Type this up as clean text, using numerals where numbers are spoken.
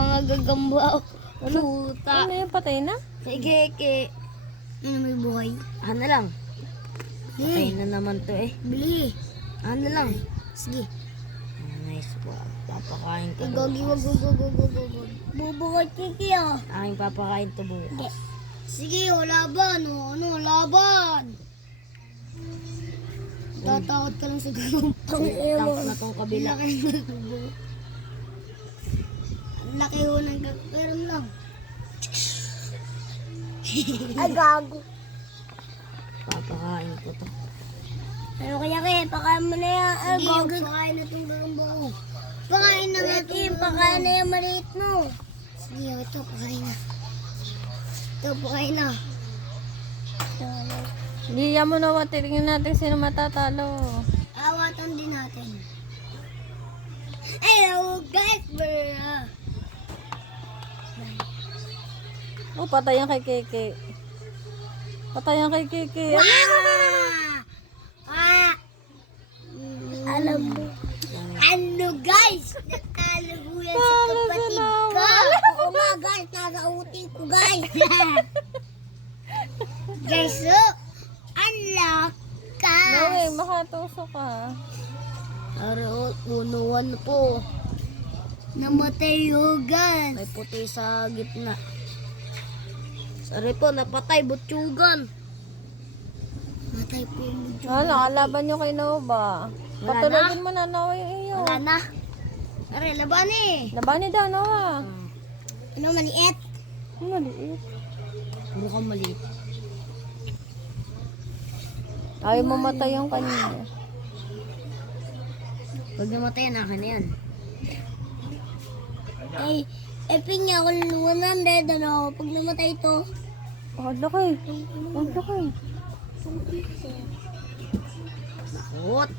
mga gagamba. Puta. Ano yung patay na? Sige, ano may buhay? Ano lang? Patay na naman to eh. Bili. Ano lang? Sige. Nice po. Papakain ko. Gogi, wag. Bubukat kiki ah. Aking papakain to bukas. Sige, laban. Laban. Tatakot ka lang sa ganun. Tank na tong kabila. Ang laki ho ng gagawin lang. Ay, gago. Papakain ko to. Ano kaya pakain mo na yan. Ay, gago. Pakain na itong gagamba ko. Pakain na nga ito. Pakain na yung maliit mo. Sige, ito, pakain na. Ito, pakain na. Liya mo na, tingnan natin sino matatalo. Awatan din natin. Hello, guys. Oh, patay yan kay Keke. Patay yan kay Keke. Alam mo. Ano guys? Natalo ko yan sa kapatid ko. Ako nga guys, nakautin ko guys. Guys, so, unlock ka. No way, makatusok ka. Araw, unuan po. Namatay hugan. May puti sa gitna. Sorry po, napatay butsugan. Matay po yung butsugan. Nakalaban nyo kay Nova. Patulogin mo na, Nova, yung iyo. Wala na. Aray, laban eh. Labanin daw, Nova. Ano, maliit? Ano maliit? Mukhang maliit. Ayaw mamatay yung kanina. Pag namatay yan, akin na yan. Ay, pinya ako ng 100, ano, pag namatay ito. Oh, laki. Ang laki. Nakot.